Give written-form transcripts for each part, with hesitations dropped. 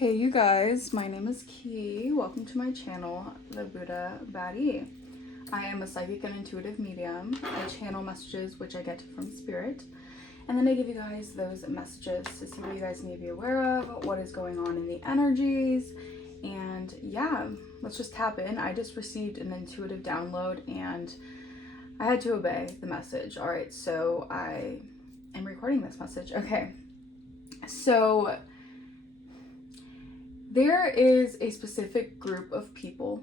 Hey you guys, my name is Ki. Welcome to my channel, the Buddha Baddie. I am a psychic and intuitive medium. I channel messages which I get from spirit, and then I give you guys those messages to see what you guys need to be aware of, what is going on in the energies, and yeah, let's just tap in. I just received an intuitive download and I had to obey the message. All right, so I am recording this message. Okay, so there is a specific group of people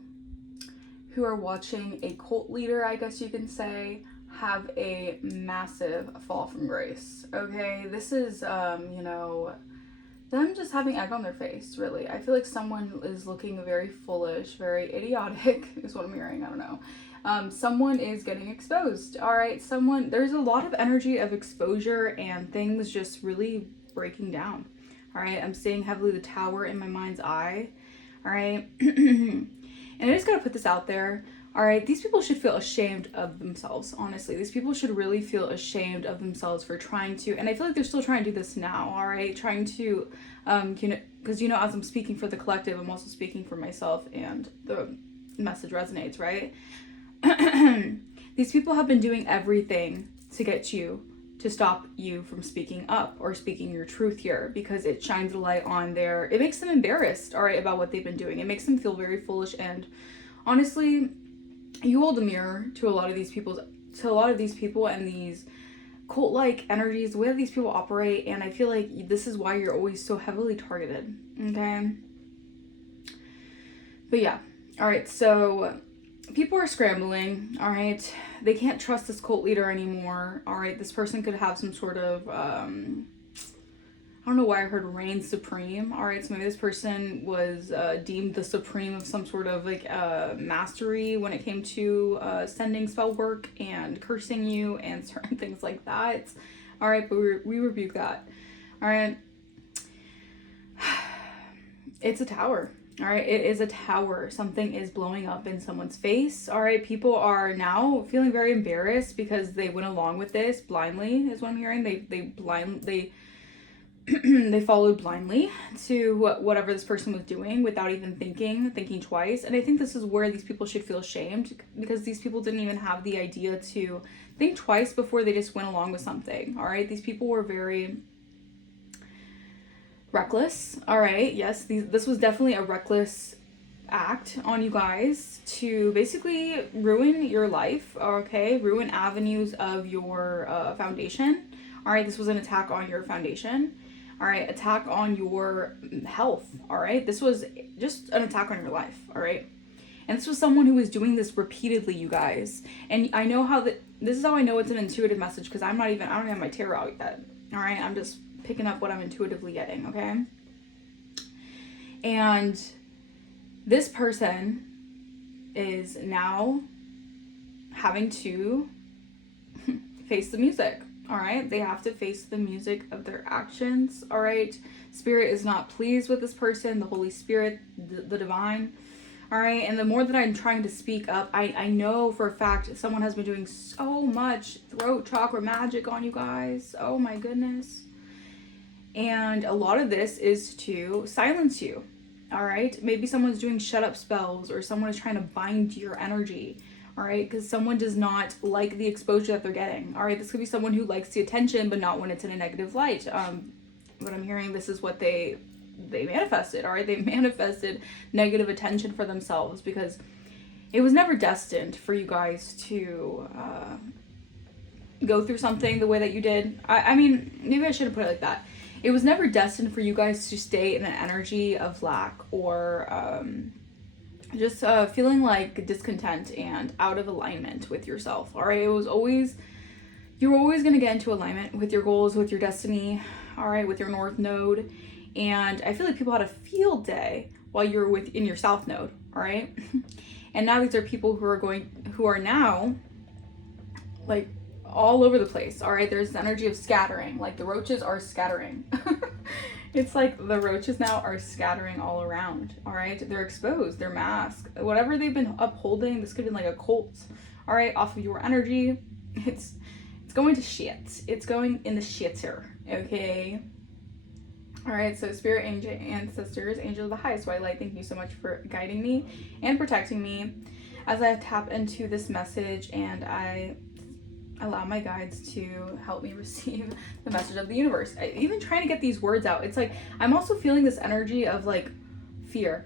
who are watching a cult leader, I guess you can say, have a massive fall from grace. Okay, this is, them just having egg on their face, really. I feel like someone is looking very foolish, very idiotic, is what I'm hearing, I don't know. Someone is getting exposed, all right? There's a lot of energy of exposure and things just really breaking down. All right, I'm seeing heavily the tower in my mind's eye. All right, and I just gotta put this out there. All right, these people should feel ashamed of themselves. Honestly, these people should really feel ashamed of themselves for trying to, and I feel like they're still trying to do this now. All right, trying to, because as I'm speaking for the collective, I'm also speaking for myself, and the message resonates, right? These people have been doing everything to get you to stop you from speaking up or speaking your truth here, because it shines a light on it makes them embarrassed, all right, about what they've been doing. It makes them feel very foolish, and honestly, you hold a mirror to a lot of these people and these cult-like energies, the way that these people operate, and I feel like this is why you're always so heavily targeted, okay? But yeah, all right, so people are scrambling, all right? They can't trust this cult leader anymore, all right? This person could have some sort of, I don't know why I heard reign supreme, all right? So maybe this person was deemed the supreme of some sort of mastery when it came to sending spell work and cursing you and certain things like that, all right? But we rebuke that, all right? It's a tower. All right, it is a tower. Something is blowing up in someone's face. All right, people are now feeling very embarrassed because they went along with this blindly, is what I'm hearing. They followed blindly to whatever this person was doing without even thinking twice. And I think this is where these people should feel shamed, because these people didn't even have the idea to think twice before they just went along with something. All right, these people were very reckless. All right, yes, this was definitely a reckless act on you guys to basically ruin your life, okay? Ruin avenues of your foundation. All right, this was an attack on your foundation. All right, attack on your health. All right, this was just an attack on your life. All right, and this was someone who was doing this repeatedly, you guys. And I know this is how I know it's an intuitive message, because I don't even have my tarot out yet. All right, I'm just picking up what I'm intuitively getting, okay? And this person is now having to face the music, all right? They have to face the music of their actions, all right? Spirit is not pleased with this person, the Holy Spirit, the divine, all right? And the more that I'm trying to speak up, I know for a fact someone has been doing so much throat chakra magic on you guys. Oh my goodness. And a lot of this is to silence you, all right? Maybe someone's doing shut up spells, or someone is trying to bind your energy, all right? Because someone does not like the exposure that they're getting, all right? This could be someone who likes the attention, but not when it's in a negative light. What I'm hearing, this is what they manifested, all right? They manifested negative attention for themselves, because it was never destined for you guys to go through something the way that you did. I mean, maybe I shouldn't put it like that. It was never destined for you guys to stay in an energy of lack or just feeling like discontent and out of alignment with yourself, all right? You were always going to get into alignment with your goals, with your destiny, all right, with your north node. And I feel like people had a field day while you were in your south node, all right? And now these are people who are now like all over the place, all right? There's energy of scattering, like the roaches are scattering. It's like the roaches now are scattering all around, all right? They're exposed, they're masked. Whatever they've been upholding, this could have been like a cult, all right, off of your energy. It's going to shit. It's going in the shitter, okay? All right, so spirit, angel, ancestors, angel of the highest white light, thank you so much for guiding me and protecting me as I tap into this message, and I allow my guides to help me receive the message of the universe. Even trying to get these words out, it's like I'm also feeling this energy of like fear.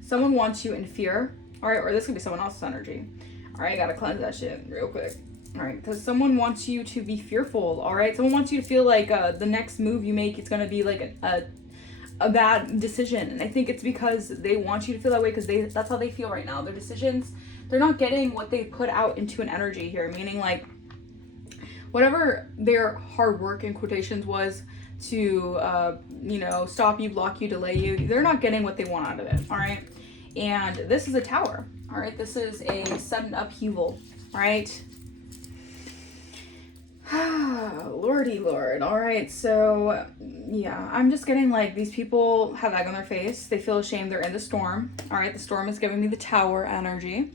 Someone wants you in fear, all right, or this could be someone else's energy. All right, I gotta cleanse that shit real quick. All right, because someone wants you to be fearful, all right? Someone wants you to feel like the next move you make is going to be like a bad decision. And I think it's because they want you to feel that way, because that's how they feel right now. Their decisions, they're not getting what they put out into an energy here, meaning like whatever their hard work in quotations was to, stop you, block you, delay you, they're not getting what they want out of it, all right? And this is a tower, all right? This is a sudden upheaval, all right? Lordy Lord. All right, so yeah, I'm just getting like these people have egg on their face. They feel ashamed. They're in the storm. All right, the storm is giving me the tower energy.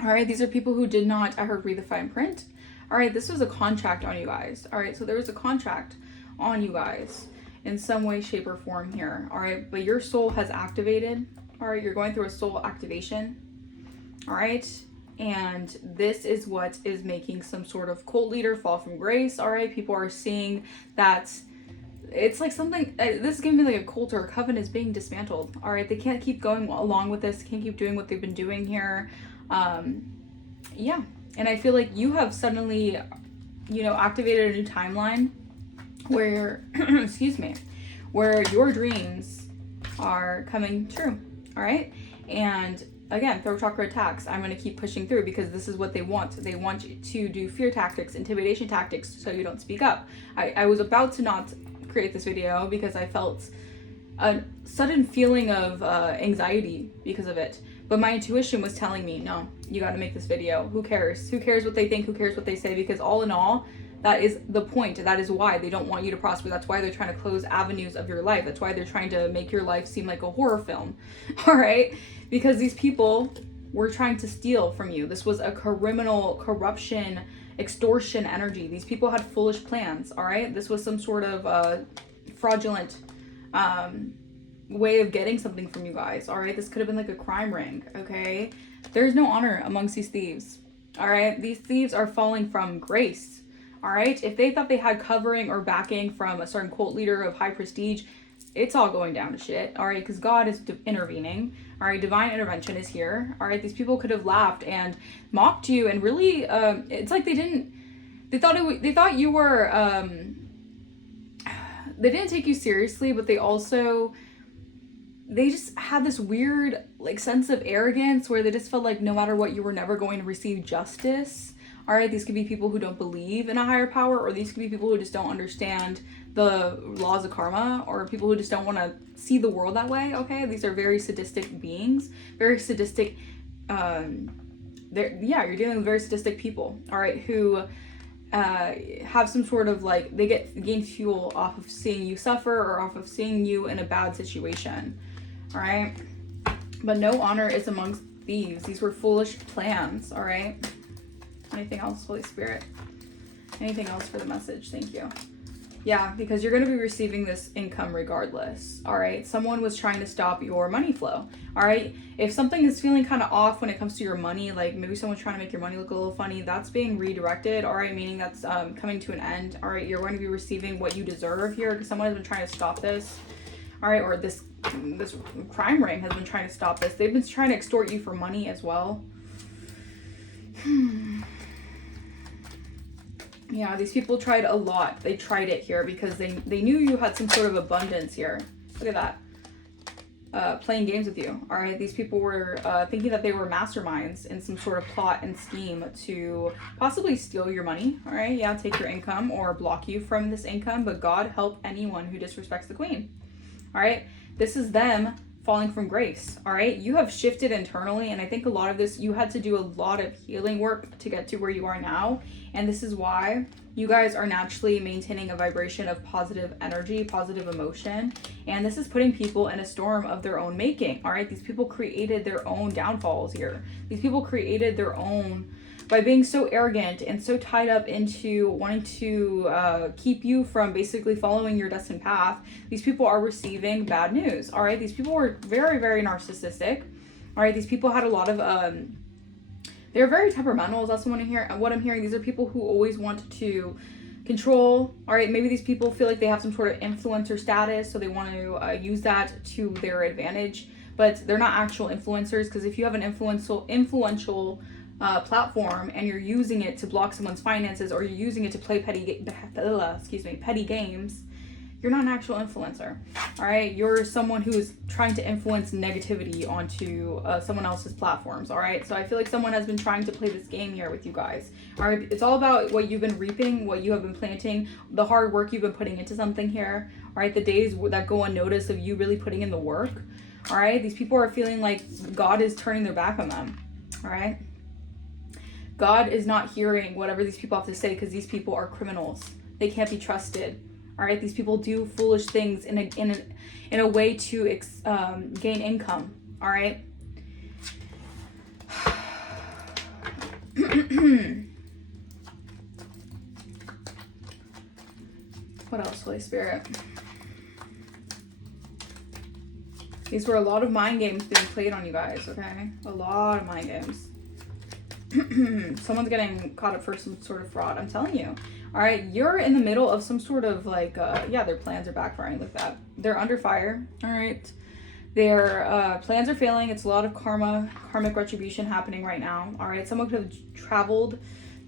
All right, these are people who did not, I heard, read the fine print. All right, this was a contract on you guys. All right, so there was a contract on you guys in some way, shape, or form here. All right, but your soul has activated. All right, you're going through a soul activation. All right. And this is what is making some sort of cult leader fall from grace. All right, people are seeing that it's like something, this is giving me like a cult or a coven is being dismantled. All right, they can't keep going along with this, can't keep doing what they've been doing here. Yeah, and I feel like you have suddenly, activated a new timeline where, excuse me, where your dreams are coming true. All right, and again, throat chakra attacks, I'm going to keep pushing through because this is what they want. They want you to do fear tactics, intimidation tactics, so you don't speak up. I was about to not create this video because I felt a sudden feeling of anxiety because of it. But my intuition was telling me, no, you got to make this video. Who cares? Who cares what they think? Who cares what they say? Because all in all, that is the point. That is why they don't want you to prosper. That's why they're trying to close avenues of your life. That's why they're trying to make your life seem like a horror film. All right? Because these people were trying to steal from you. This was a criminal, corruption, extortion energy. These people had foolish plans. All right? This was some sort of fraudulent way of getting something from you guys. All right? This could have been like a crime ring. Okay? There's no honor amongst these thieves. All right? These thieves are falling from grace. All right, if they thought they had covering or backing from a certain cult leader of high prestige, it's all going down to shit. All right, because God is intervening. All right, divine intervention is here. All right, these people could have laughed and mocked you, and really, it's like they thought you were, they didn't take you seriously, but they just had this weird like sense of arrogance where they just felt like no matter what, you were never going to receive justice. All right, these could be people who don't believe in a higher power, or these could be people who just don't understand the laws of karma, or people who just don't want to see the world that way, okay? These are very sadistic beings, very sadistic, you're dealing with very sadistic people, all right, who have some sort of like, they gain fuel off of seeing you suffer or off of seeing you in a bad situation, all right? But no honor is amongst thieves. These were foolish plans, all right? Anything else, Holy Spirit? Anything else for the message? Thank you. Yeah, because you're going to be receiving this income regardless. All right. Someone was trying to stop your money flow. All right. If something is feeling kind of off when it comes to your money, like maybe someone's trying to make your money look a little funny, that's being redirected. All right. Meaning that's coming to an end. All right. You're going to be receiving what you deserve here because someone has been trying to stop this. All right. Or this crime ring has been trying to stop this. They've been trying to extort you for money as well. Yeah, these people tried a lot. They tried it here because they knew you had some sort of abundance here. Look at that. Playing games with you. All right, these people were thinking that they were masterminds in some sort of plot and scheme to possibly steal your money. All right, yeah, take your income or block you from this income. But God help anyone who disrespects the queen. All right, this is them falling from grace. All right, you have shifted internally, and I think a lot of this, you had to do a lot of healing work to get to where you are now. And this is why you guys are naturally maintaining a vibration of positive energy, positive emotion. And this is putting people in a storm of their own making. All right, these people created their own downfalls here. These people created their own by being so arrogant and so tied up into wanting to keep you from basically following your destined path, these people are receiving bad news. All right, these people were very, very narcissistic. All right, these people had a lot of they're very temperamental. Is also what I'm hearing. These are people who always want to control. All right, maybe these people feel like they have some sort of influencer status, so they want to use that to their advantage. But they're not actual influencers, because if you have an influential platform and you're using it to block someone's finances, or you're using it to play petty games, you're not an actual influencer. All right, you're someone who is trying to influence negativity onto someone else's platforms. All right, so I feel like someone has been trying to play this game here with you guys. All right, it's all about what you've been reaping, what you have been planting, the hard work you've been putting into something here. All right, the days that go unnoticed of you really putting in the work. All right, these people are feeling like God is turning their back on them. All right, God is not hearing whatever these people have to say, because these people are criminals. They can't be trusted. All right, these people do foolish things in a way to gain income. All right. What else, Holy Spirit? These were a lot of mind games being played on you guys, okay? A lot of mind games. Someone's getting caught up for some sort of fraud, I'm telling you. All right, you're in the middle of some sort of like, their plans are backfiring like that. They're under fire, all right? Their plans are failing. It's a lot of karmic retribution happening right now, all right? Someone could have traveled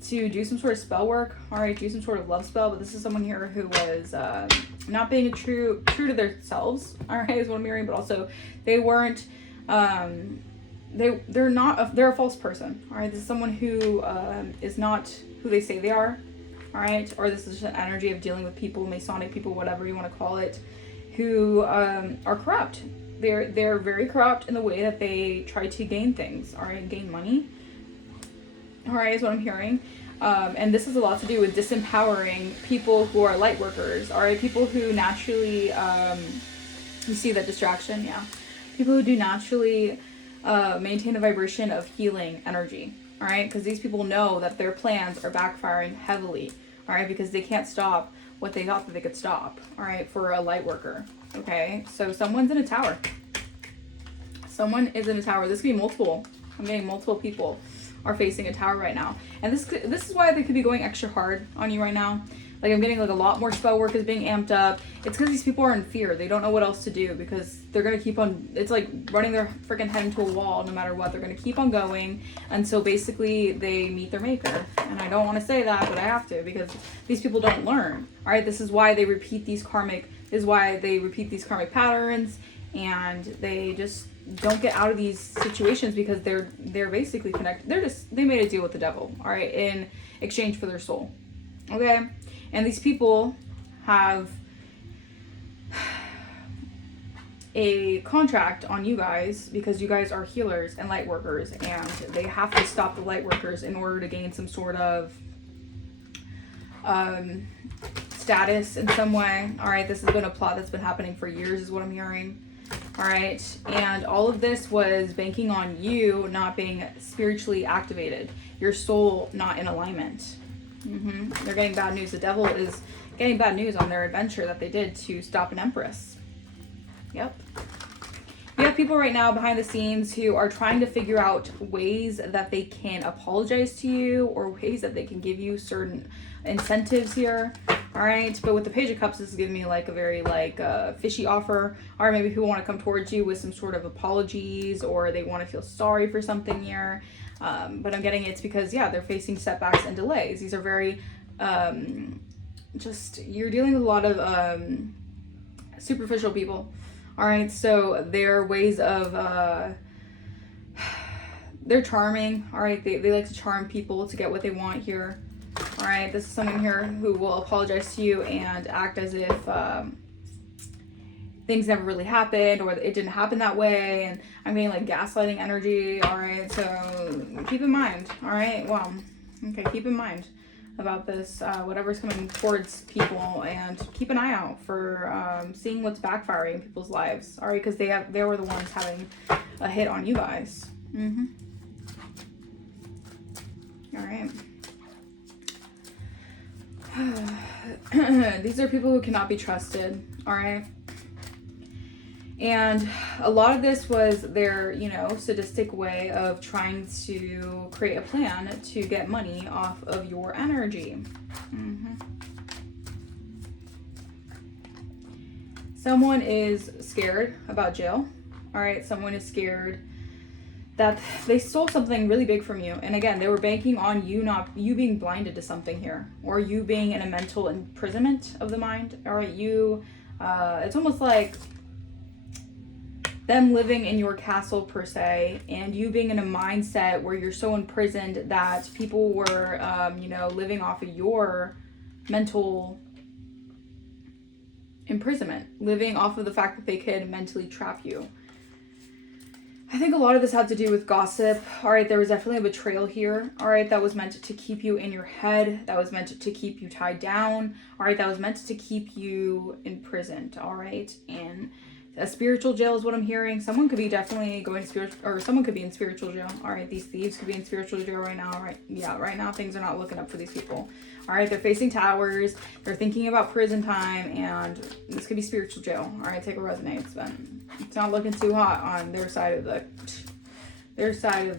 to do some sort of spell work, all right? Do some sort of love spell, but this is someone here who was not being true to themselves, all right, is what I'm hearing, but also they weren't, they're a false person, all right? This is someone who is not who they say they are, all right? Or this is just an energy of dealing with people, Masonic people, whatever you want to call it, who are corrupt. They're very corrupt in the way that they try to gain things, all right? Gain money, all right, is what I'm hearing. And this has a lot to do with disempowering people who are light workers, all right? People who naturally, you see that distraction, yeah. People who do naturally maintain a vibration of healing energy, all right? Because these people know that their plans are backfiring heavily, all right? Because they can't stop what they thought that they could stop, all right, for a light worker, okay? So someone's in a tower. Someone is in a tower. This could be multiple. I'm getting multiple people are facing a tower right now. And this is why they could be going extra hard on you right now. Like, I'm getting like a lot more spell work is being amped up. It's because these people are in fear. They don't know what else to do, because they're going to keep on, it's like running their freaking head into a wall no matter what. They're going to keep on going until basically they meet their maker. And I don't want to say that, but I have to, because these people don't learn. All right, this is why they repeat these karmic patterns, and they just don't get out of these situations, because they're basically connected. They made a deal with the devil, all right, in exchange for their soul. Okay. And these people have a contract on you guys, because you guys are healers and light workers, and they have to stop the light workers in order to gain some sort of status in some way. All right, this has been a plot that's been happening for years, is what I'm hearing. All right, and all of this was banking on you not being spiritually activated, your soul not in alignment. They're getting bad news. The devil is getting bad news on their adventure that they did to stop an empress. Yep. You have people right now behind the scenes who are trying to figure out ways that they can apologize to you, or ways that they can give you certain incentives here. All right, but with the Page of Cups, this is giving me like a very fishy offer, or maybe people want to come towards you with some sort of apologies, or they want to feel sorry for something here. But I'm getting it's because, they're facing setbacks and delays. These are very, you're dealing with a lot of superficial people. All right, so their ways of, they're charming. All right, they like to charm people to get what they want here. All right, this is someone here who will apologize to you and act as if things never really happened, or it didn't happen that way. And I'm getting like gaslighting energy. All right, so keep in mind. All right, well, okay, keep in mind about this, whatever's coming towards people, and keep an eye out for seeing what's backfiring in people's lives. All right, because they were the ones having a hit on you guys. All right. right. These are people who cannot be trusted, all right? And a lot of this was their, you know, sadistic way of trying to create a plan to get money off of your energy. Someone is scared about jail, all right? Someone is scared that they stole something really big from you. And again, they were banking on you being blinded to something here, or you being in a mental imprisonment of the mind. All right, it's almost like them living in your castle per se, and you being in a mindset where you're so imprisoned that people were, you know, living off of your mental imprisonment, living off of the fact that they could mentally trap you. I think a lot of this had to do with gossip. All right, there was definitely a betrayal here. All right, that was meant to keep you in your head. That was meant to keep you tied down. All right, that was meant to keep you imprisoned. All right, and a spiritual jail is what I'm hearing. Someone could be definitely going to spiritual, or someone could be in spiritual jail. All right, these thieves could be in spiritual jail right now. Right, yeah, right now things are not looking up for these people. All right, they're facing towers. They're thinking about prison time, and this could be spiritual jail. All right, take what resonates, but it's not looking too hot on their side of the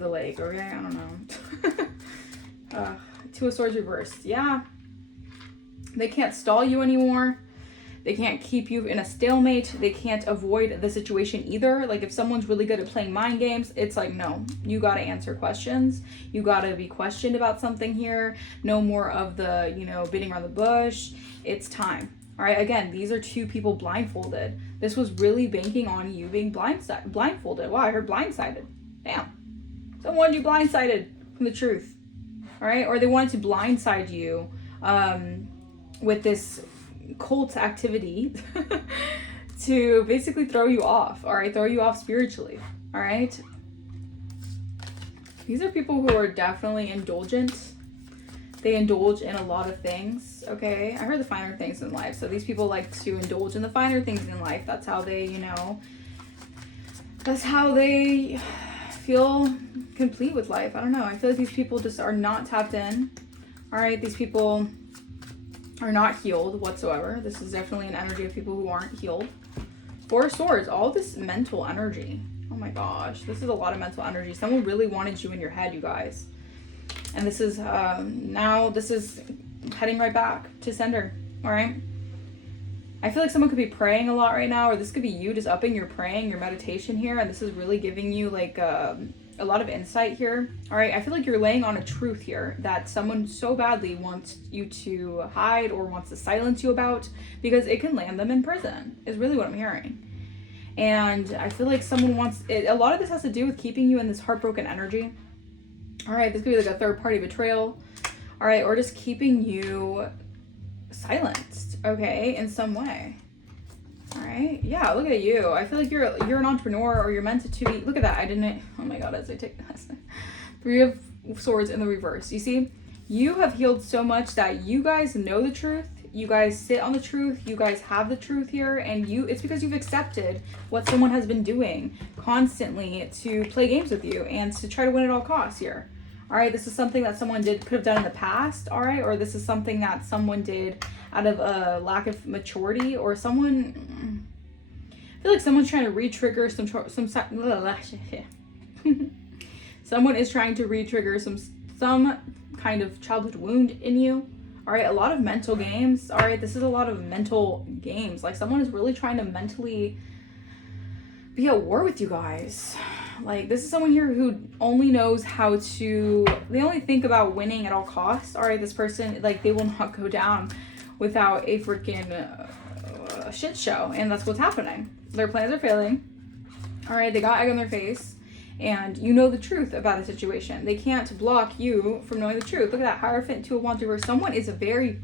lake. Okay, I don't know. Two of Swords reversed. Yeah, they can't stall you anymore. They can't keep you in a stalemate. They can't avoid the situation either. Like if someone's really good at playing mind games, it's like, no, you got to answer questions. You got to be questioned about something here. No more of the, you know, beating around the bush. It's time. All right. Again, these are two people blindfolded. This was really banking on you being blindfolded. Wow, I heard blindsided. Damn. Someone wanted you blindsided from the truth. All right. Or they wanted to blindside you with this cult activity to basically throw you off. All right, throw you off spiritually. All right, these are people who are definitely indulgent. They indulge in a lot of things. Okay, I heard the finer things in life, so these people like to indulge in the finer things in life. That's how they, you know, that's how they feel complete with life. I don't know, I feel like these people just are not tapped in. All right, these people are not healed whatsoever. This is definitely an energy of people who aren't healed. Four of Swords, all this mental energy. Oh my gosh, this is a lot of mental energy. Someone really wanted you in your head, you guys. And this is, now this is heading right back to sender, all right? I feel like someone could be praying a lot right now, or this could be you just upping your praying, your meditation here, and this is really giving you like a lot of insight here. All right, I feel like you're laying on a truth here that someone so badly wants you to hide or wants to silence you about, because it can land them in prison, is really what I'm hearing. And I feel like someone wants it. A lot of this has to do with keeping you in this heartbroken energy. All right, this could be like a third party betrayal. All right, or just keeping you silenced, okay, in some way. All right, yeah, look at you. I feel like you're an entrepreneur, or you're meant to be. Look at that. I didn't. Oh my God, as I take this, Three of Swords in the reverse. You see, you have healed so much that you guys know the truth. You guys sit on the truth. You guys have the truth here, and it's because you've accepted what someone has been doing constantly to play games with you and to try to win at all costs here. All right, this is something that someone could have done in the past. All right, or this is something that someone did out of a lack of maturity, or someone. I feel like someone's trying to re-trigger some someone is trying to re-trigger some kind of childhood wound in you. All right, a lot of mental games. All right, this is a lot of mental games. Like someone is really trying to mentally be at war with you guys. Like this is someone here who only knows how to, they only think about winning at all costs. All right, this person, like they will not go down without a freaking shit show. And that's what's happening. Their plans are failing. All right, they got egg on their face. And you know the truth about a situation. They can't block you from knowing the truth. Look at that, Hierophant, Two of Wands reverse. Someone is very,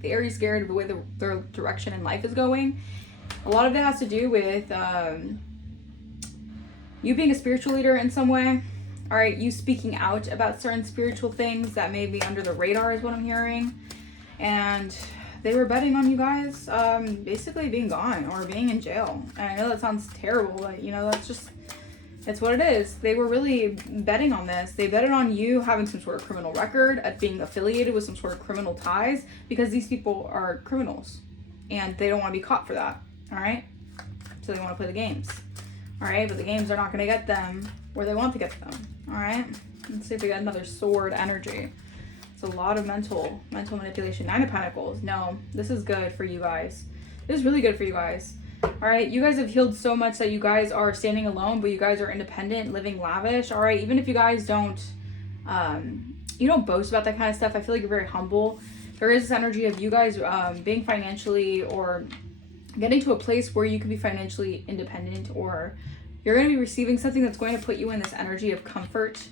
very scared of the way their direction in life is going. A lot of it has to do with you being a spiritual leader in some way. All right, you speaking out about certain spiritual things that may be under the radar is what I'm hearing. And they were betting on you guys basically being gone or being in jail. And I know that sounds terrible, but you know, that's just It's what it is. They were really betting on this. They betted on you having some sort of criminal record, at being affiliated with some sort of criminal ties, because these people are criminals and they don't want to be caught for that. All right. So they want to play the games. All right. But the games are not going to get them where they want to get them. All right. Let's see if we got another sword energy. It's a lot of mental manipulation. 9 of Pentacles. No, this is good for you guys. This is really good for you guys. All right, you guys have healed so much that you guys are standing alone, but you guys are independent, living lavish. All right, even if you guys don't, you don't boast about that kind of stuff. I feel like you're very humble. There is this energy of you guys being financially, or getting to a place where you can be financially independent, or you're going to be receiving something that's going to put you in this energy of comfort.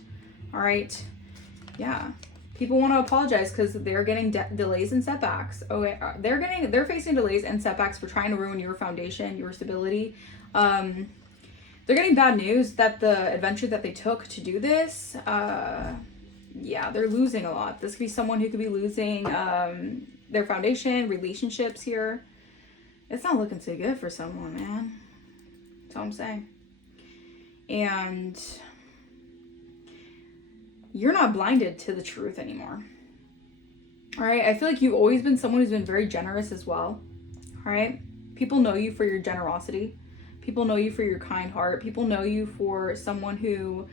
All right, yeah. People want to apologize because they're getting delays and setbacks. Okay, they're facing delays and setbacks for trying to ruin your foundation, your stability. They're getting bad news that the adventure that they took to do this, yeah, they're losing a lot. This could be someone who could be losing their foundation, relationships here. It's not looking too good for someone, man. That's all I'm saying. And you're not blinded to the truth anymore. All right. I feel like you've always been someone who's been very generous as well. All right. People know you for your generosity. People know you for your kind heart. People know you for someone who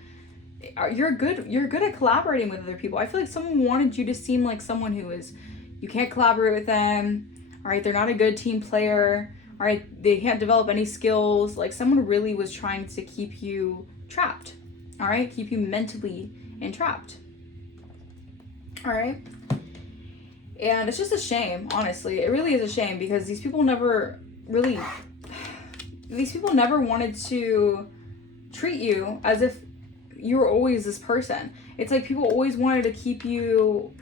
you're good at collaborating with other people. I feel like someone wanted you to seem like someone who is, you can't collaborate with them. All right. They're not a good team player. All right. They can't develop any skills. Like, someone really was trying to keep you trapped. All right. Keep you mentally entrapped. All right. And it's just a shame, honestly. It really is a shame, because these people never wanted to treat you as if you were always this person. It's like people always wanted to keep you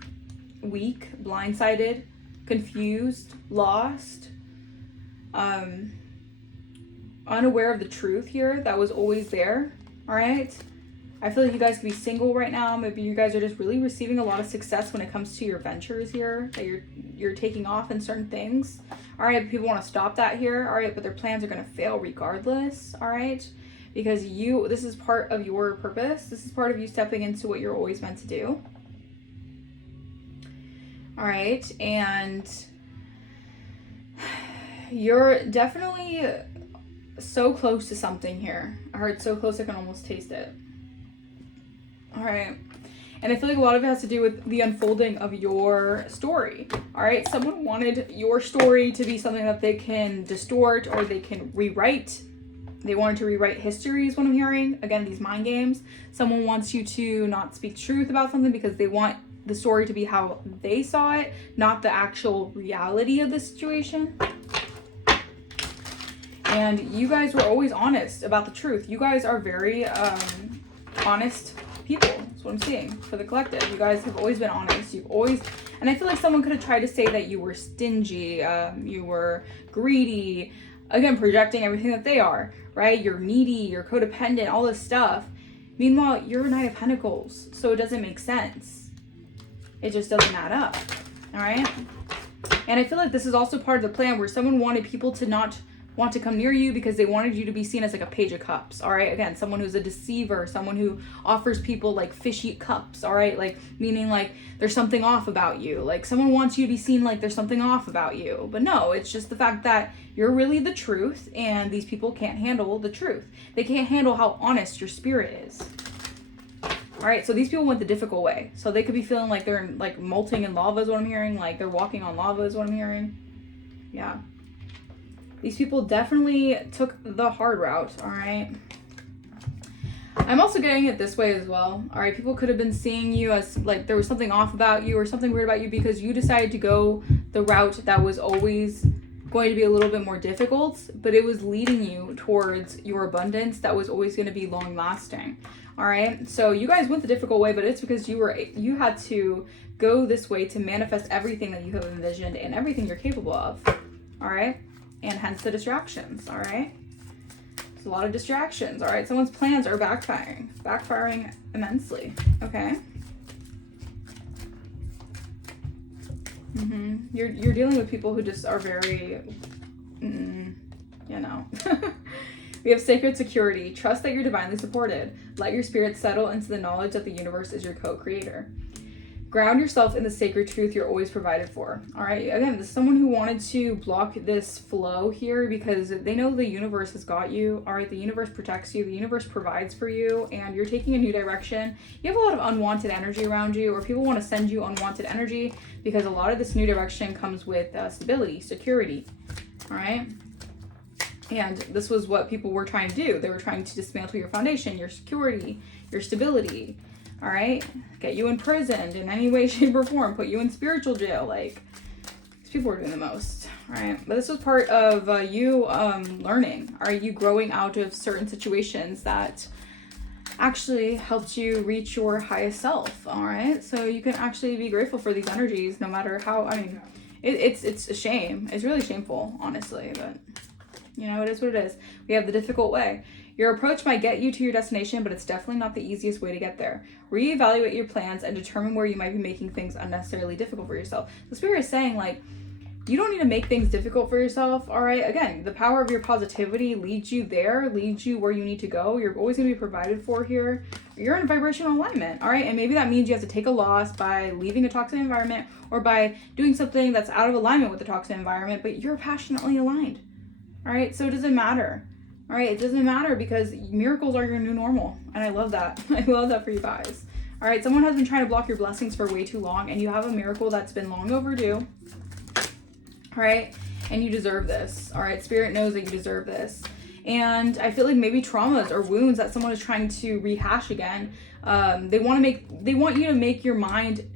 weak, blindsided, confused, lost, unaware of the truth here that was always there. All right. I feel like you guys could be single right now. Maybe you guys are just really receiving a lot of success when it comes to your ventures here, that you're taking off in certain things. All right, people want to stop that here. All right, but their plans are going to fail regardless. All right, because this is part of your purpose. This is part of you stepping into what you're always meant to do. All right, and you're definitely so close to something here. I heard so close I can almost taste it. All right. And I feel like a lot of it has to do with the unfolding of your story. All right. Someone wanted your story to be something that they can distort or they can rewrite. They wanted to rewrite history is what I'm hearing. Again, these mind games. Someone wants you to not speak truth about something because they want the story to be how they saw it, not the actual reality of the situation. And you guys were always honest about the truth. You guys are very honest people. That's what I'm seeing for the collective. You guys have always been honest. And I feel like someone could have tried to say that you were stingy, you were greedy, again, projecting everything that they are, right? You're needy, you're codependent, all this stuff. Meanwhile, you're a Knight of Pentacles, so it doesn't make sense. It just doesn't add up, all right? And I feel like this is also part of the plan where someone wanted people to not want to come near you because they wanted you to be seen as like a Page of Cups, all right? Again, someone who's a deceiver, someone who offers people like fishy cups, all right? Like, meaning like there's something off about you. Like, someone wants you to be seen like there's something off about you. But no, it's just the fact that you're really the truth, and these people can't handle the truth. They can't handle how honest your spirit is. All right, so these people went the difficult way. So they could be feeling like they're like molting in lava is what I'm hearing. Like they're walking on lava is what I'm hearing. Yeah. These people definitely took the hard route, all right? I'm also getting it this way as well, all right? People could have been seeing you as like there was something off about you or something weird about you because you decided to go the route that was always going to be a little bit more difficult, but it was leading you towards your abundance that was always going to be long lasting, all right? So you guys went the difficult way, but it's because you had to go this way to manifest everything that you have envisioned and everything you're capable of, all right? And hence the distractions, all right? There's a lot of distractions, all right? Someone's plans are backfiring immensely, okay? You're dealing with people who just are very, you know, We have sacred security. Trust that you're divinely supported. Let your spirit settle into the knowledge that the universe is your co-creator. Ground yourself in the sacred truth you're always provided for. All right. Again, this is someone who wanted to block this flow here because they know the universe has got you. All right. The universe protects you. The universe provides for you, and you're taking a new direction. You have a lot of unwanted energy around you, or people want to send you unwanted energy because a lot of this new direction comes with stability, security. All right. And this was what people were trying to do. They were trying to dismantle your foundation, your security, your stability. All right, get you imprisoned in any way, shape, or form, put you in spiritual jail. Like, these people were doing the most. All right, but this was part of you learning. Are you growing out of certain situations that actually helped you reach your highest self? All right, so you can actually be grateful for these energies, no matter how. I mean, it's a shame. It's really shameful, honestly, but you know, it is what it is. We have the difficult way. Your approach might get you to your destination, but it's definitely not the easiest way to get there. Reevaluate your plans and determine where you might be making things unnecessarily difficult for yourself. The spirit is saying, like, you don't need to make things difficult for yourself, all right? Again, the power of your positivity leads you there, leads you where you need to go. You're always going to be provided for here. You're in vibrational alignment, all right? And maybe that means you have to take a loss by leaving a toxic environment or by doing something that's out of alignment with the toxic environment, but you're passionately aligned, all right? So it doesn't matter. All right, it doesn't matter because miracles are your new normal. And I love that. I love that for you guys. All right, someone has been trying to block your blessings for way too long, and you have a miracle that's been long overdue. All right, and you deserve this. All right, spirit knows that you deserve this. And I feel like maybe traumas or wounds that someone is trying to rehash again. They want you to make your mind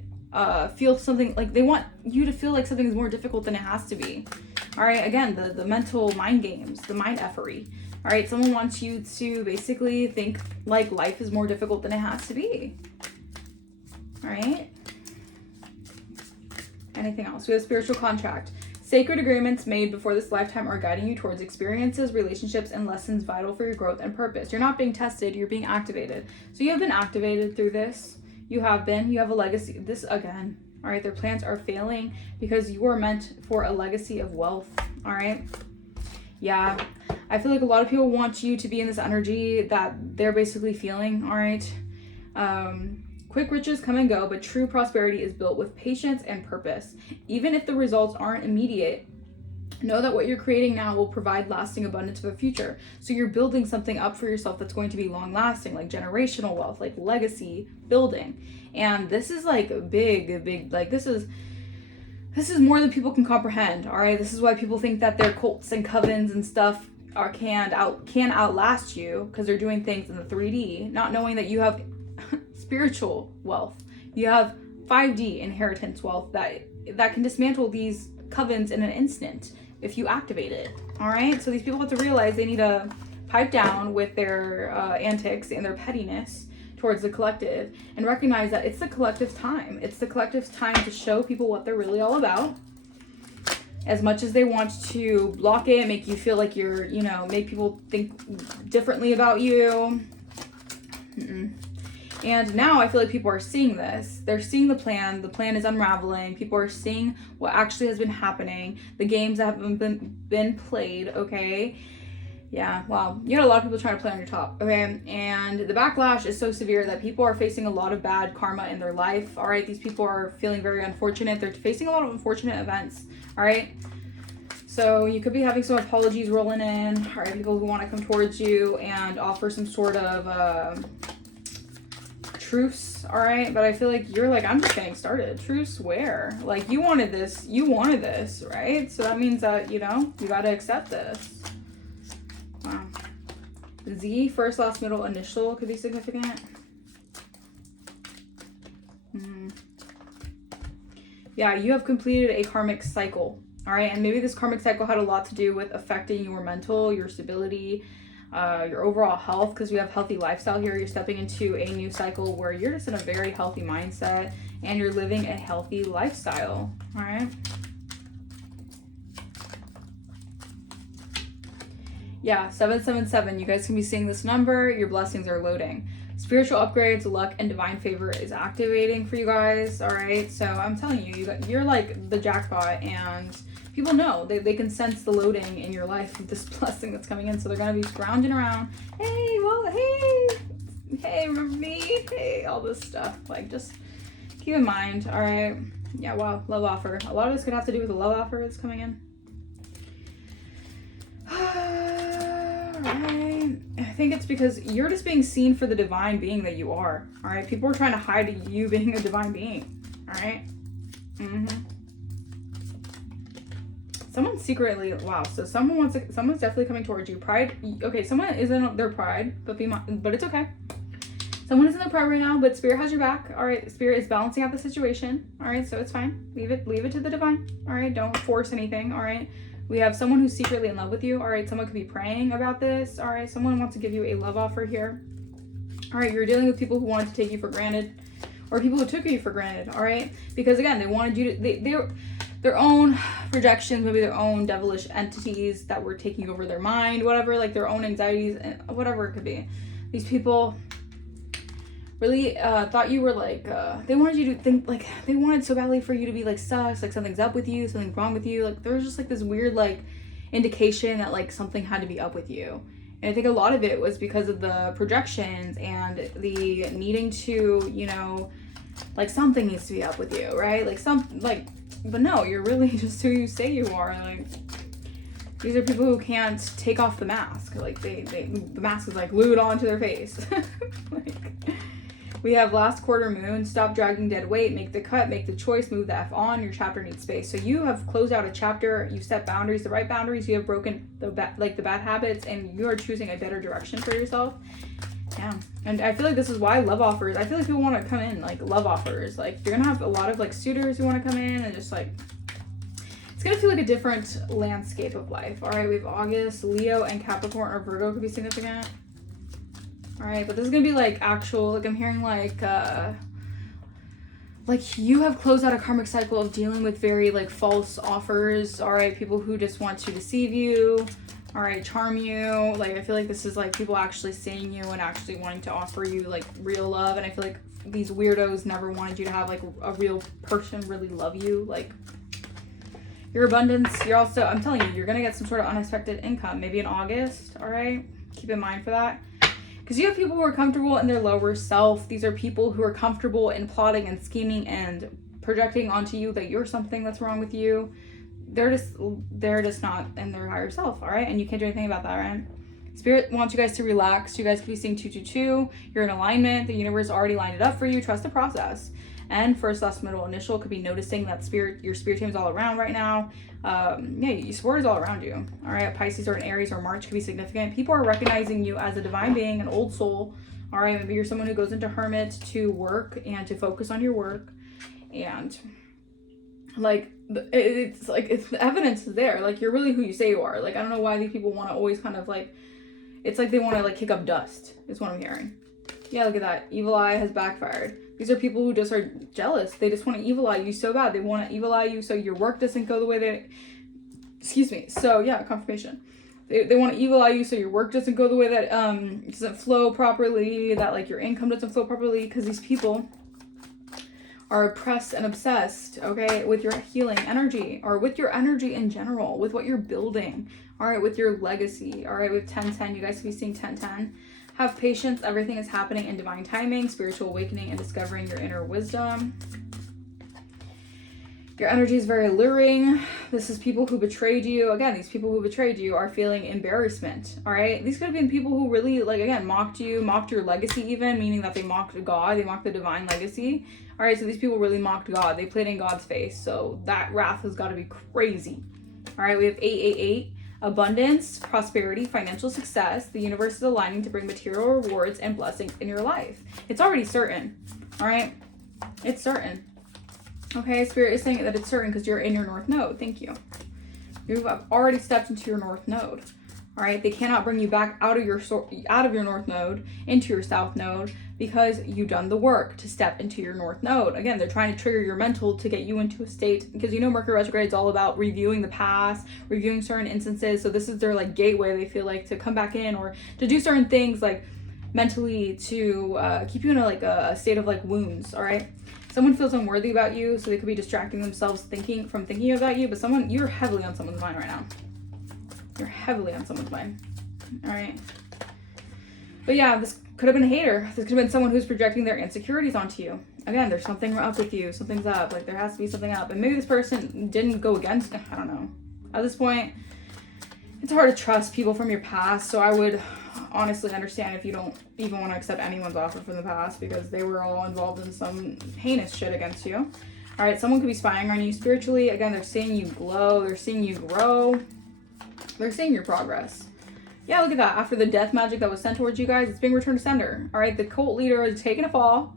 feel something, like they want you to feel like something is more difficult than it has to be. All right, again, the mental mind games, the mind effery. All right, someone wants you to basically think like life is more difficult than it has to be. All right. Anything else? We have spiritual contract. Sacred agreements made before this lifetime are guiding you towards experiences, relationships, and lessons vital for your growth and purpose. You're not being tested, you're being activated. So you have been activated through this. You have a legacy. This again. All right, their plans are failing because you are meant for a legacy of wealth. All right. Yeah, I feel like a lot of people want you to be in this energy that they're basically feeling, all right? Quick riches come and go, but true prosperity is built with patience and purpose. Even if the results aren't immediate, know that what you're creating now will provide lasting abundance for the future. So you're building something up for yourself that's going to be long-lasting, like generational wealth, like legacy building. And this is like big, like this is more than people can comprehend, all right? This is why people think that their cults and covens and stuff can outlast you because they're doing things in the 3D, not knowing that you have spiritual wealth. You have 5D inheritance wealth that can dismantle these covens in an instant if you activate it, all right? So these people have to realize they need to pipe down with their antics and their pettiness towards the collective and recognize that it's the collective's time. It's the collective's time to show people what they're really all about. As much as they want to block it, make you feel like you're, make people think differently about you. And now I feel like people are seeing this. They're seeing the plan. The plan is unraveling. People are seeing what actually has been happening. The games that have been played, okay? Yeah, wow. You had a lot of people trying to play on your top, okay? And the backlash is so severe that people are facing a lot of bad karma in their life, all right? These people are feeling very unfortunate. They're facing a lot of unfortunate events, all right? So you could be having some apologies rolling in, all right? People who want to come towards you and offer some sort of truce, all right? But I feel like you're like, I'm just getting started. Truce where? Like, you wanted this, right? So that means that, you got to accept this. Wow. Z, first, last, middle, initial could be significant. Yeah, you have completed a karmic cycle, all right? And maybe this karmic cycle had a lot to do with affecting your mental, your stability, your overall health, because we have healthy lifestyle here. You're stepping into a new cycle where you're just in a very healthy mindset and you're living a healthy lifestyle, all right? Yeah, 777. You guys can be seeing this number. Your blessings are loading. Spiritual upgrades, luck, and divine favor is activating for you guys. All right. So I'm telling you, you're like the jackpot, and people know they can sense the loading in your life with this blessing that's coming in. So they're going to be scrounging around. Hey, well, hey, remember me? Hey, all this stuff. Like, just keep in mind. All right. Yeah. Wow. Love offer. A lot of this could have to do with the love offer that's coming in. Alright, I think it's because you're just being seen for the divine being that you are. Alright, people are trying to hide you being a divine being. Alright. Someone secretly, wow, so someone's definitely coming towards you. Pride, okay, someone is in their pride, but it's okay. Someone is in their pride right now, but Spirit has your back. Alright, Spirit is balancing out the situation. Alright, so it's fine. Leave it to the divine. Alright, don't force anything. Alright. We have someone who's secretly in love with you. All right, someone could be praying about this. All right, someone wants to give you a love offer here. All right, you're dealing with people who wanted to take you for granted, or people who took you for granted. All right, because again, they wanted you to, their own projections, maybe their own devilish entities that were taking over their mind, whatever, like their own anxieties, whatever it could be. These people really thought you were like, they wanted you to think, like, they wanted so badly for you to be like sus, like something's up with you, something's wrong with you. Like there was just like this weird like indication that like something had to be up with you. And I think a lot of it was because of the projections and the needing to, you know, like something needs to be up with you, right? But no, you're really just who you say you are. Like, these are people who can't take off the mask. Like the mask is like glued onto their face. Like, we have last quarter moon, stop dragging dead weight, make the cut, make the choice, move the F on, your chapter needs space. So you have closed out a chapter, you've set boundaries, the right boundaries, you have broken the bad habits, and you are choosing a better direction for yourself. Yeah, and I feel like this is why love offers, I feel like people want to come in, like love offers, like you're gonna have a lot of like suitors who want to come in, and just like, it's gonna feel like a different landscape of life. All right, we have August, Leo, and Capricorn or Virgo could be significant. All right, but this is gonna be like actual, like I'm hearing like you have closed out a karmic cycle of dealing with very like false offers. All right, people who just want to deceive you. All right, charm you. Like I feel like this is like people actually seeing you and actually wanting to offer you like real love. And I feel like these weirdos never wanted you to have like a real person really love you. Like your abundance, you're also, I'm telling you, you're gonna get some sort of unexpected income, maybe in August. All right, keep in mind for that. Because you have people who are comfortable in their lower self. These are people who are comfortable in plotting and scheming and projecting onto you that you're something that's wrong with you. They're just not in their higher self, all right? And you can't do anything about that, right? Spirit wants you guys to relax. You guys could be seeing 222. You're in alignment. The universe already lined it up for you. Trust the process. And first, last, middle, initial could be noticing that your spirit team's all around right now. Your support is all around you. All right, Pisces or an Aries or March could be significant. People are recognizing you as a divine being, an old soul. All right, maybe you're someone who goes into hermit to work and to focus on your work. And like, it's like, it's the evidence is there. Like, you're really who you say you are. Like, I don't know why these people want to always kind of like, it's like they want to like kick up dust is what I'm hearing. Yeah, look at that. Evil eye has backfired. These are people who just are jealous. They just want to evil eye you so bad. They want to evil eye you so your work doesn't go the way so yeah, confirmation. They want to evil eye you so your work doesn't go the way that doesn't flow properly, that like your income doesn't flow properly, because these people are oppressed and obsessed, okay, with your healing energy, or with your energy in general, with what you're building, all right, with your legacy, all right, with 1010, you guys can be seeing 1010. Have patience, everything is happening in divine timing, spiritual awakening, and discovering your inner wisdom. Your energy is very alluring. This is people who betrayed you. Again, these people who betrayed you are feeling embarrassment, all right? These could have been people who really, like, again, mocked you, mocked your legacy even, meaning that they mocked God, they mocked the divine legacy. All right, so these people really mocked God. They played in God's face, so that wrath has got to be crazy. All right, we have 888. Abundance, prosperity, financial success. The universe is aligning to bring material rewards and blessings in your life. It's already certain. All right. It's certain. Okay. Spirit is saying that it's certain because you're in your north node. Thank you. You have already stepped into your north node. All right. They cannot bring you back out of your north node into your south node because you've done the work to step into your north node. Again, they're trying to trigger your mental to get you into a state, because you know Mercury retrograde is all about reviewing the past, reviewing certain instances. So this is their like gateway, they feel like, to come back in or to do certain things, like mentally to keep you in a state of like wounds, all right? Someone feels unworthy about you, so they could be distracting themselves thinking about you, but you're heavily on someone's mind right now. You're heavily on someone's mind, all right? But yeah, this could have been a hater. This could have been someone who's projecting their insecurities onto you. Again, there's something up with you. Something's up. Like, there has to be something up. And maybe this person didn't go against, I don't know. At this point, it's hard to trust people from your past, so I would honestly understand if you don't even want to accept anyone's offer from the past, because they were all involved in some heinous shit against you. All right, someone could be spying on you spiritually. Again, they're seeing you glow. They're seeing you grow. They're seeing your progress. Yeah, look at that. After the death magic that was sent towards you guys, it's being returned to sender. All right, the cult leader is taking a fall.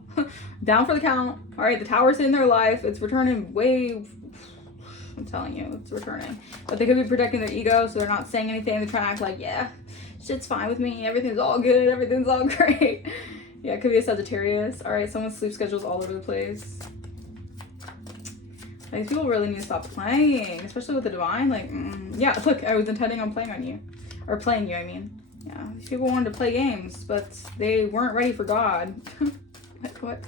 Down for the count. All right, the tower's in their life. It's returning way... I'm telling you, it's returning. But they could be protecting their ego, so they're not saying anything. They're trying to act like, yeah, shit's fine with me. Everything's all good. Everything's all great. Yeah, it could be a Sagittarius. All right, someone's sleep schedule's all over the place. Like, people really need to stop playing, especially with the divine. Like, yeah, look, I was intending on playing on you. Or playing you, I mean. Yeah, these people wanted to play games, but they weren't ready for God. Like, what?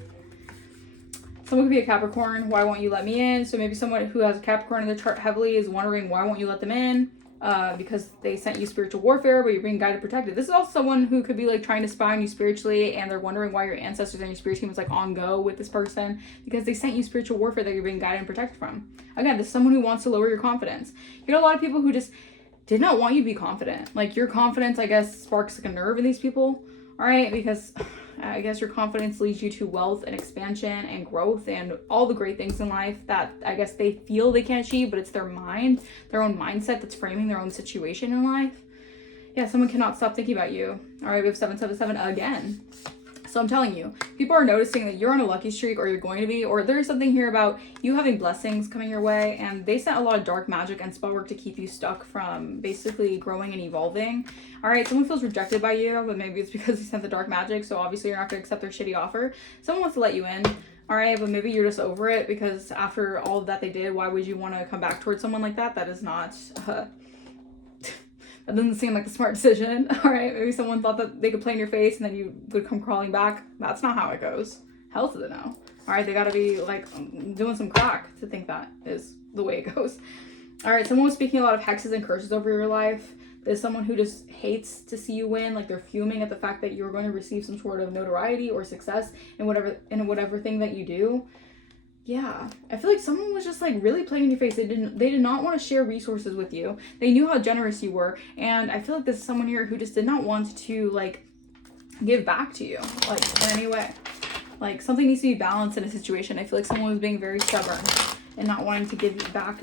Someone could be a Capricorn. Why won't you let me in? So maybe someone who has a Capricorn in their chart heavily is wondering, why won't you let them in? Because they sent you spiritual warfare, but you're being guided, protected. This is also someone who could be like trying to spy on you spiritually, and they're wondering why your ancestors and your spirit team is like on go with this person, because they sent you spiritual warfare that you're being guided and protected from. Again, this is someone who wants to lower your confidence. You know, a lot of people who just did not want you to be confident. Like, your confidence, I guess, sparks like a nerve in these people. All right, because I guess your confidence leads you to wealth and expansion and growth and all the great things in life that I guess they feel they can't achieve, but it's their mind, their own mindset that's framing their own situation in life. Yeah, someone cannot stop thinking about you. All right, we have 777 again. So I'm telling you, people are noticing that you're on a lucky streak, or you're going to be, or there's something here about you having blessings coming your way, and they sent a lot of dark magic and spell work to keep you stuck from basically growing and evolving. All right, someone feels rejected by you, but maybe it's because they sent the dark magic, so obviously you're not going to accept their shitty offer. Someone wants to let you in. All right, but maybe you're just over it, because after all of that they did, why would you want to come back towards someone like that? That is not... that doesn't seem like the smart decision. All right, maybe someone thought that they could play in your face and then you would come crawling back. That's not how it goes. Hell to the no. All right, they gotta be like doing some crack to think that is the way it goes. All right, someone was speaking a lot of hexes and curses over your life. There's someone who just hates to see you win. Like, they're fuming at the fact that you're going to receive some sort of notoriety or success in whatever thing that you do. Yeah, I feel like someone was just like really playing in your face. They did not want to share resources with you. They knew how generous you were, and I feel like this is someone here who just did not want to like give back to you like in any way. Like, something needs to be balanced in a situation. I feel like someone was being very stubborn and not wanting to give you back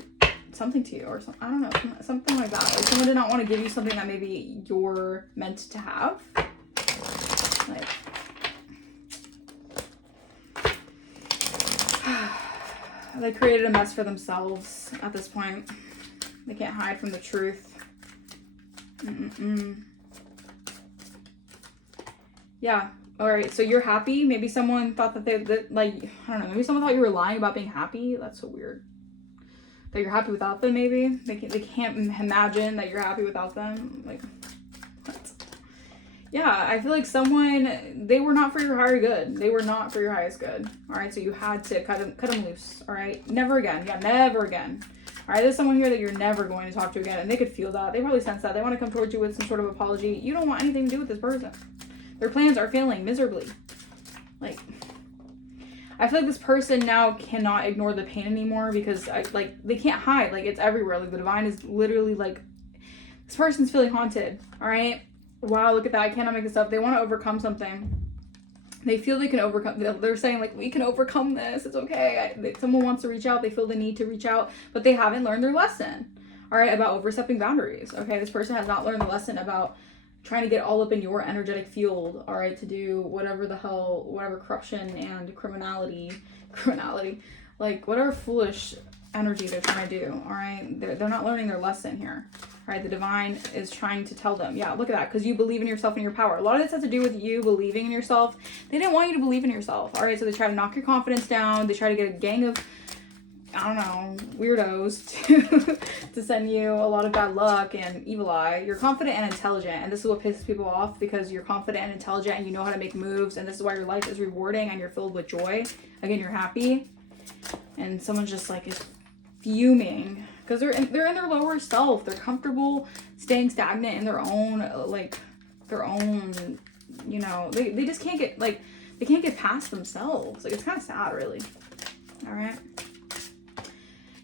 something to you, or something. I don't know, something like that. Like, someone did not want to give you something that maybe you're meant to have. Like, they created a mess for themselves at this point. They can't hide from the truth. Yeah. All right. So you're happy. Maybe someone thought that like, I don't know. Maybe someone thought you were lying about being happy. That's so weird. That you're happy without them. Maybe they can't imagine that you're happy without them. Like, what? Yeah, I feel like they were not for your higher good. They were not for your highest good. All right, so you had to cut them loose. All right, never again. Yeah, never again. All right, there's someone here that you're never going to talk to again, and they could feel that. They probably sense that. They want to come towards you with some sort of apology. You don't want anything to do with this person. Their plans are failing miserably. Like, I feel like this person now cannot ignore the pain anymore, because they can't hide. Like, it's everywhere. Like, the divine is literally like, this person's feeling haunted. All right. Wow, look at that. I cannot make this up. They want to overcome something. They feel they can overcome. They're saying, like, we can overcome this. It's okay. Someone wants to reach out. They feel the need to reach out, but they haven't learned their lesson. All right, about overstepping boundaries. Okay, this person has not learned the lesson about trying to get all up in your energetic field. All right, to do whatever corruption and criminality, like whatever foolish energy they're trying to do. All right, they're not learning their lesson here. All right, the divine is trying to tell them, yeah, look at that, because you believe in yourself and your power. A lot of this has to do with you believing in yourself. They didn't want you to believe in yourself. All right, so they try to knock your confidence down. They try to get a gang of I don't know, weirdos to send you a lot of bad luck and evil eye. You're confident and intelligent, and this is what pisses people off, because you're confident and intelligent and you know how to make moves, and this is why your life is rewarding and you're filled with joy. Again, you're happy, and someone's just like is fuming because they're in their lower self. They're comfortable staying stagnant in their own you know, they just can't get like they can't get past themselves. Like, it's kind of sad, really. All right.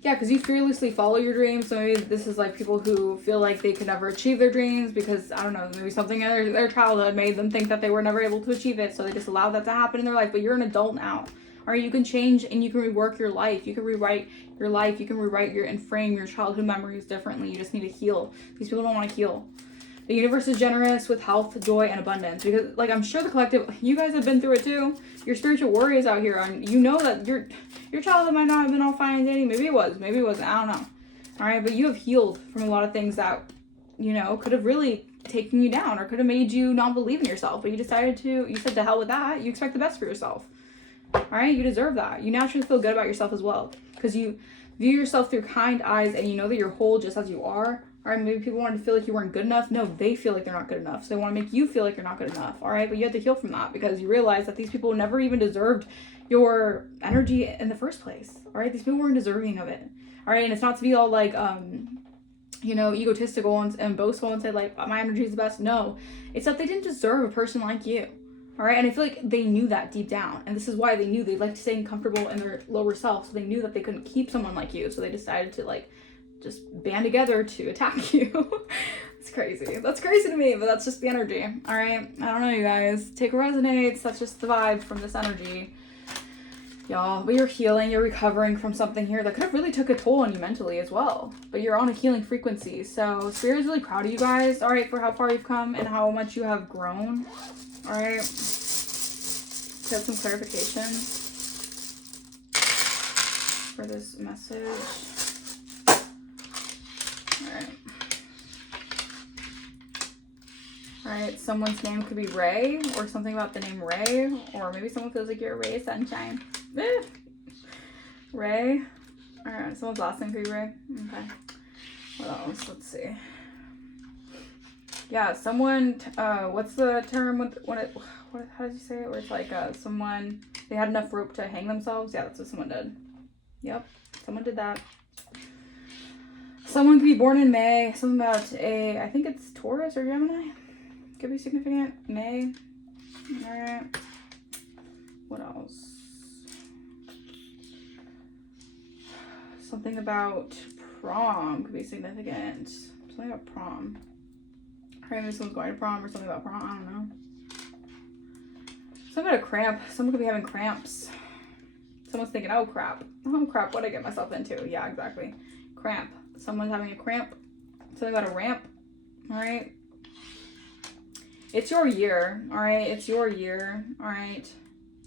Yeah, because you fearlessly follow your dreams. So maybe this is like people who feel like they could never achieve their dreams because, I don't know, maybe something in their childhood made them think that they were never able to achieve it. So they just allowed that to happen in their life. But you're an adult now. All right, you can change and you can rework your life. You can rewrite your life. You can rewrite and frame your childhood memories differently. You just need to heal. These people don't want to heal. The universe is generous with health, joy, and abundance. Because, like, I'm sure the collective, you guys have been through it too. Your spiritual warriors out here, and you know that your childhood might not have been all fine and dandy. Maybe it was. Maybe it wasn't. I don't know. All right, but you have healed from a lot of things that, you know, could have really taken you down or could have made you not believe in yourself. But you decided to, you said to hell with that. You expect the best for yourself. All right, you deserve that. You naturally feel good about yourself as well because you view yourself through kind eyes and you know that you're whole just as you are. All right, maybe people wanted to feel like you weren't good enough. No, they feel like they're not good enough. So they want to make you feel like you're not good enough. All right, but you have to heal from that because you realize that these people never even deserved your energy in the first place. All right, these people weren't deserving of it. All right, and it's not to be all like, you know, egotistical and boastful and say like, my energy is the best. No, it's that they didn't deserve a person like you. All right, and I feel like they knew that deep down. And this is why they knew they liked staying comfortable in their lower self. So they knew that they couldn't keep someone like you. So they decided to like, just band together to attack you. It's crazy. That's crazy to me, but that's just the energy. All right. I don't know, you guys. Take what resonates. That's just the vibe from this energy. Y'all, but you're healing. You're recovering from something here that could have really took a toll on you mentally as well. But you're on a healing frequency. So Spirit is really proud of you guys. All right. For how far you've come and how much you have grown. All right. Let's get some clarification for this message. Alright, someone's name could be Ray, or something about the name Ray, or maybe someone feels like you're a ray of sunshine. Ray. Alright, someone's last name could be Ray. Okay. What else? Let's see. Yeah, someone, what's the term how did you say it? Where it's like, someone, they had enough rope to hang themselves? Yeah, that's what someone did. Yep, someone did that. Someone could be born in May. Something about I think it's Taurus or Gemini. Could be significant. May. Alright. What else? Something about prom could be significant. Something about prom. Alright, maybe someone's going to prom or something about prom. I don't know. Something about a cramp. Someone could be having cramps. Someone's thinking, oh crap. Oh crap, what did I get myself into? Yeah, exactly. Cramp. Someone's having a cramp. Something about a ramp. Alright. It's your year. Alright. It's your year. Alright.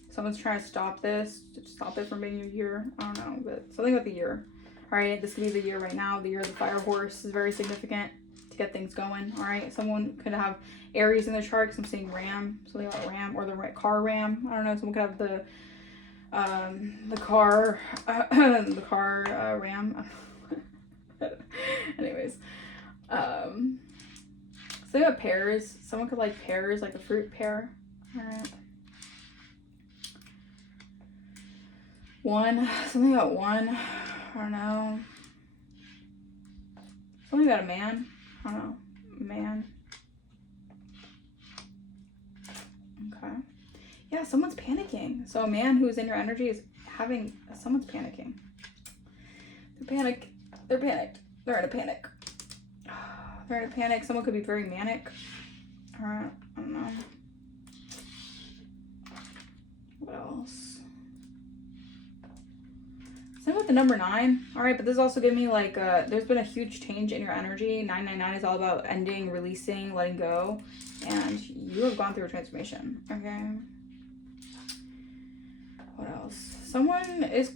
Someone's trying to stop this. Stop it from being your year. I don't know. But something about the year. Alright. This could be the year right now. The year of the fire horse is very significant to get things going. Alright. Someone could have Aries in their chart because I'm seeing ram. Something about ram or the car ram. I don't know. Someone could have the car ram. Anyways, something about pears. Someone could like pears, like a fruit pear. All right. Something about one. I don't know. Something about a man. I don't know. Man. Okay. Yeah, someone's panicking. So a man who's in your energy is someone's panicking. They're panicked. They're in a panic. They're in a panic. Someone could be very manic. I don't know. What else? Something with the number 9. All right, but this also gave me like, there's been a huge change in your energy. 999 is all about ending, releasing, letting go. And you have gone through a transformation. Okay. What else? Someone is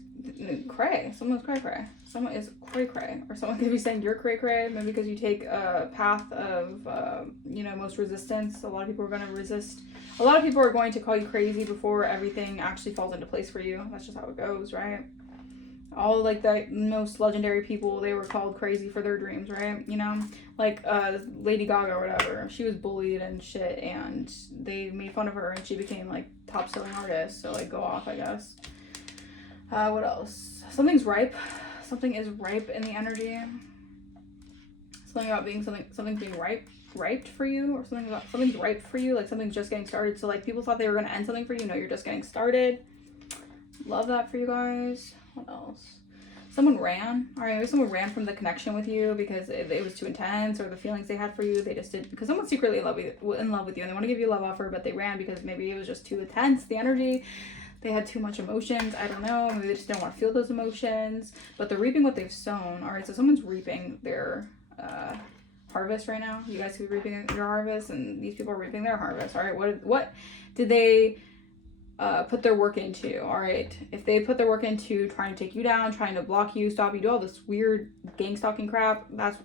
cray. Someone's cray-cray. Someone is cray-cray. Or someone could be saying you're cray-cray, maybe because you take a path of, most resistance. A lot of people are going to resist. A lot of people are going to call you crazy before everything actually falls into place for you. That's just how it goes, right? All like the most legendary people, they were called crazy for their dreams, right? You know, like Lady Gaga or whatever. She was bullied and shit, and they made fun of her, and she became like top selling artist. So like, go off, I guess. What else? Something's ripe. Something is ripe in the energy. Something about being something's being ripe for you, or something's ripe for you, like something's just getting started. So like, people thought they were going to end something for you. No, you're just getting started. Love that for you guys. What else? Someone ran. All right, maybe someone ran from the connection with you because it was too intense, or the feelings they had for you, they just didn't, because someone's secretly in love with you and they want to give you a love offer, but they ran because maybe it was just too intense, the energy. They had too much emotions. I don't know. Maybe they just didn't want to feel those emotions, but they're reaping what they've sown. All right, so someone's reaping their harvest right now. You guys could be reaping your harvest, and these people are reaping their harvest. All right, what did they put their work into? All right, if they put their work into trying to take you down, trying to block you, stop you, do all this weird gang stalking crap, that's,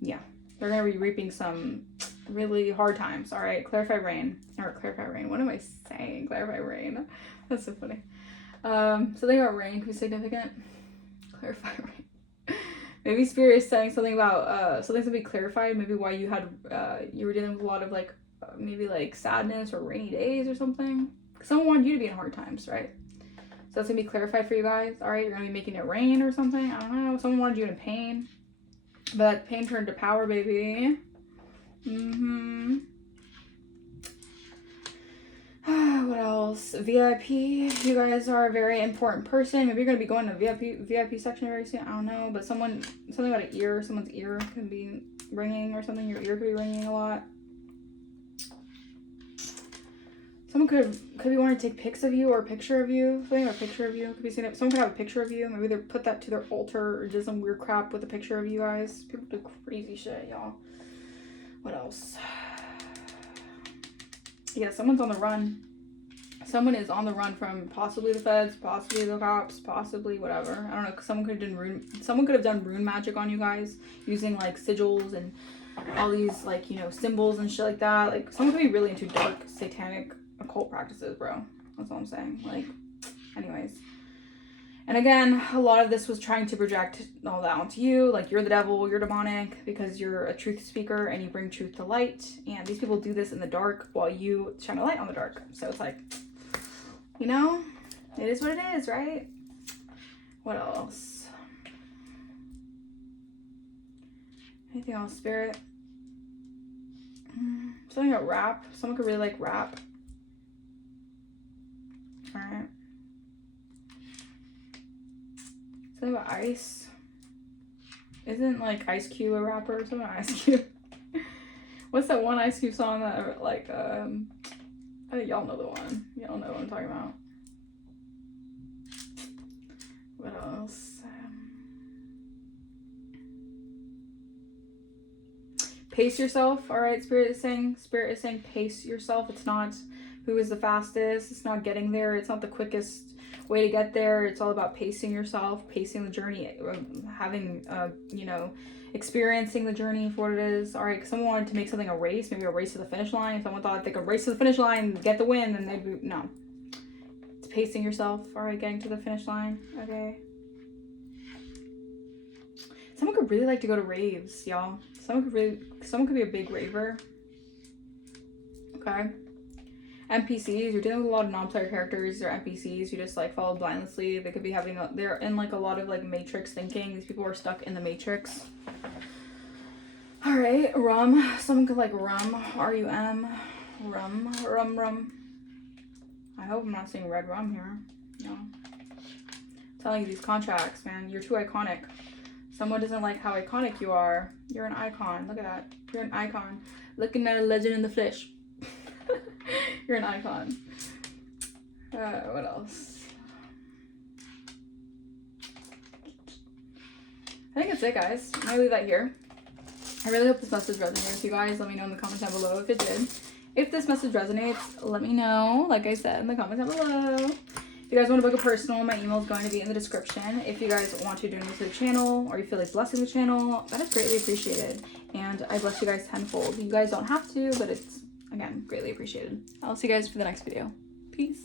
yeah, they're gonna be reaping some really hard times. All right, clarify rain. What am I saying? Clarify rain. That's so funny. Something about rain could be significant. Clarify rain. Maybe spirit is saying something about something's gonna be clarified. Maybe why you had you were dealing with a lot of like maybe like sadness or rainy days or something. Someone wanted you to be in hard times, right? So that's gonna be clarified for you guys. All right, you're gonna be making it rain or something. I don't know. Someone wanted you in pain, but that pain turned to power, baby. What else? VIP. You guys are a very important person. Maybe you're gonna be going to VIP section very soon. I don't know, but something about an ear. Someone's ear could be ringing or something. Your ear could be ringing a lot. Someone could be wanting to take pics of you or a picture of you. Something about a picture of you. Could be seeing someone could have a picture of you. Maybe they put that to their altar or did some weird crap with a picture of you guys. People do crazy shit, y'all. What else? Yeah, someone's on the run. Someone is on the run from possibly the feds, possibly the cops, possibly whatever. I don't know. Someone could have done rune magic on you guys using like sigils and all these like, you know, symbols and shit like that. Like someone could be really into dark satanic occult practices, bro. That's all I'm saying. Like, anyways. And again, a lot of this was trying to project all that onto you. Like, you're the devil, you're demonic, because you're a truth speaker and you bring truth to light. And these people do this in the dark while you shine a light on the dark. So it's like, you know, it is what it is, right? What else? Anything else, spirit? Something about rap. Someone could really like rap. All right. Something about Ice. Isn't like Ice Cube a rapper or something? Ice Cube. What's that one Ice Cube song that like I think y'all know the one. Y'all know what I'm talking about. What else? Pace yourself. All right, Spirit is saying pace yourself. It's not who is the fastest. It's not getting there. It's not the quickest way to get there. It's all about pacing yourself, pacing the journey, having you know, experiencing the journey for what it is. All right, someone wanted to make something a race, maybe a race to the finish line. If someone thought they could race to the finish line, get the win, then they'd be, no. It's pacing yourself. All right, getting to the finish line. Okay. Someone could really like to go to raves, y'all. Someone could be a big raver. Okay. NPCs, you're dealing with a lot of non-player characters. They're NPCs who just like follow blindlessly. They could be they're in like a lot of like matrix thinking. These people are stuck in the matrix. All right, rum. Someone could like rum. R-U-M. Rum. I hope I'm not saying red rum here. No. I'm telling you, these contracts, man, you're too iconic. Someone doesn't like how iconic you are. You're an icon. Look at that. You're an icon. Looking at a legend in the flesh. You're an icon. What else? I think that's it, guys. I'm gonna leave that here. I really hope this message resonated with you guys. Let me know in the comments down below if it did. If this message resonates, let me know, like I said, in the comments down below. If you guys want to book a personal, my email is going to be in the description. If you guys want to donate to the channel or you feel like blessing the channel, that is greatly appreciated. And I bless you guys tenfold. You guys don't have to, but it's, again, greatly appreciated. I'll see you guys for the next video. Peace.